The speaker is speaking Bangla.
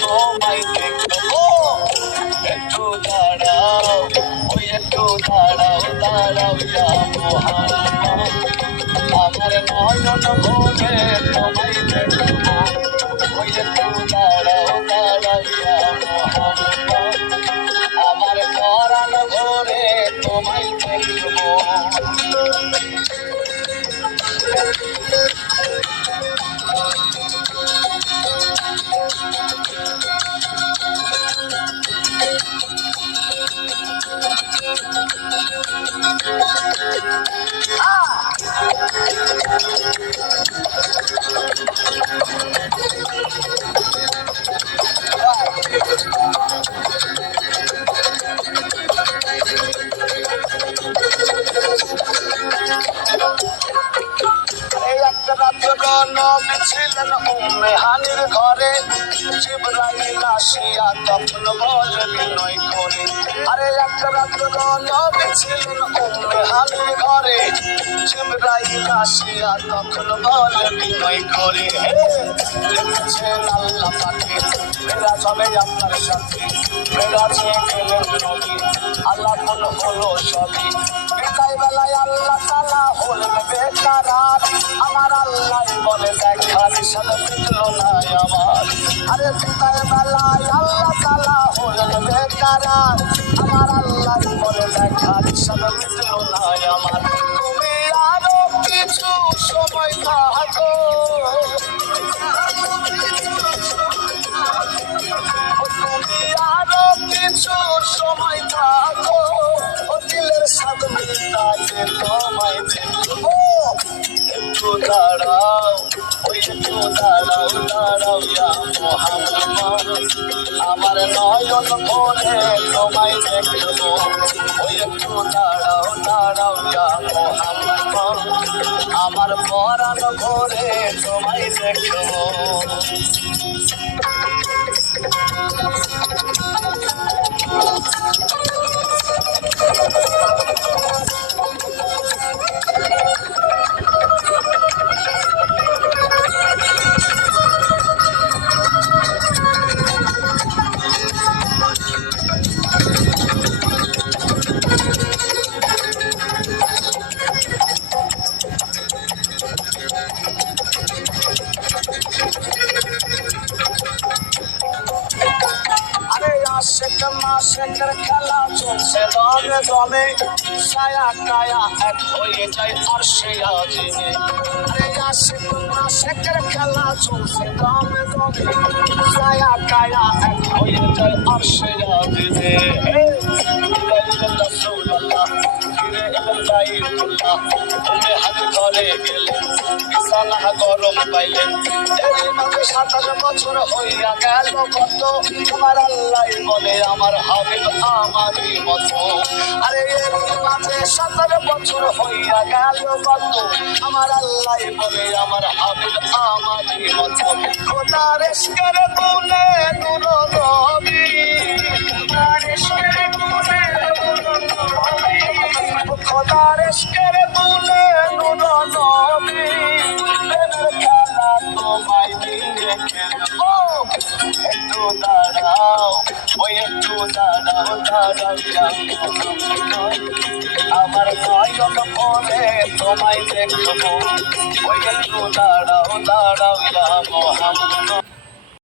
তোমায় দেখবো। একটু দাঁড়াও, ওই একটু দাঁড়াও দাঁড়াও ইয়া মোহাম্মদ, আমার নয়ন ভরে তোমায় দেখবো। ওই একটু দাঁড়াও দাঁড়াও ইয়া মোহাম্মদ, আমার পরাণ ভরে তোমায় দেখবো। নবী ছিলেন উম্মে হানির ঘরে, জিবরাইল আসিয়া তখন বলে বিনয় করে। আরে এক রাত্র নবী ছিলেন উম্মে হানির ঘরে, জিবরাইল আসিয়া তখন বলে বিনয় করে। লিখেছেন আল্লাহ পাকে মেরাজ হবে আপনার সাথে, মেরাজে গেলেন নবী আল্লাহ কোন হলো সবই। বিদায় বেলায় আল্লাহ তাআলা হলেন বেকারার, আমার আল্লাহ বলে দেখার সাথে মিটলো না আমার। আরে বিদায় বেলায় আল্লাহ তাআলা হলেন বেকারার, আমার আল্লাহ বলে দেখার সাথে মিটলো না আমার। তুমি আরো কিছু সময় থাকো, তুমি আরো কিছু সময় থাকো, দিলের সাথে মিটাতে তোমায় দেখবো। একটু দাঁড়াও, ওই একটু দাঁড়াও দাঁড়াও ইয়া মোহাম্মদ, আমার নয়ন ভরে তোমায় দেখবো। ওই একটু দাঁড়াও দাঁড়াও ইয়া মোহাম্মদ, আমার পরাণ ভরে তোমায় দেখবো। আশেক মাশেকের খেলা চলছে দমে দমে, ছায়া কায়া এক হয়ে যায় আরশে আজিমে। আরে আশেক মাশেকের খেলা চলছে দমে দমে, ছায়া কায়া এক হয়ে যায় আরশে আজিমে। রাসূলুল্লাহ ফিরে এলেন বাইতুল্লাহ, উম্মে হানি ঘরে গেলেন, বিছানা গরম পাইলেন। এরই মাঝে 27 বছর হইয়া গেল কত, আমার আল্লাহ বলে আমার হাবিব আমারই মতো। আরে এরই মাঝে 27 বছর হইয়া গেল কত, আমার আল্লাহ বলে আমার হাবিব আমারই মতো। খোদার ইশকের গুণে নূর নবী, খোদার ইশকের গুণে নূর নবী, খোদার ইশকের গুণে নূর নবী, প্রেমের খেলা তোমায় নিয়ে খেলবো। একটু দাঁড়াও, ওই একটু দাঁড়াও দাঁড়াও ইয়া মোহাম্মদ, আমার নয়ন ভরে তোমায় দেখবো। ওই একটু দাঁড়াও দাঁড়াও ইয়া মোহাম্মদ।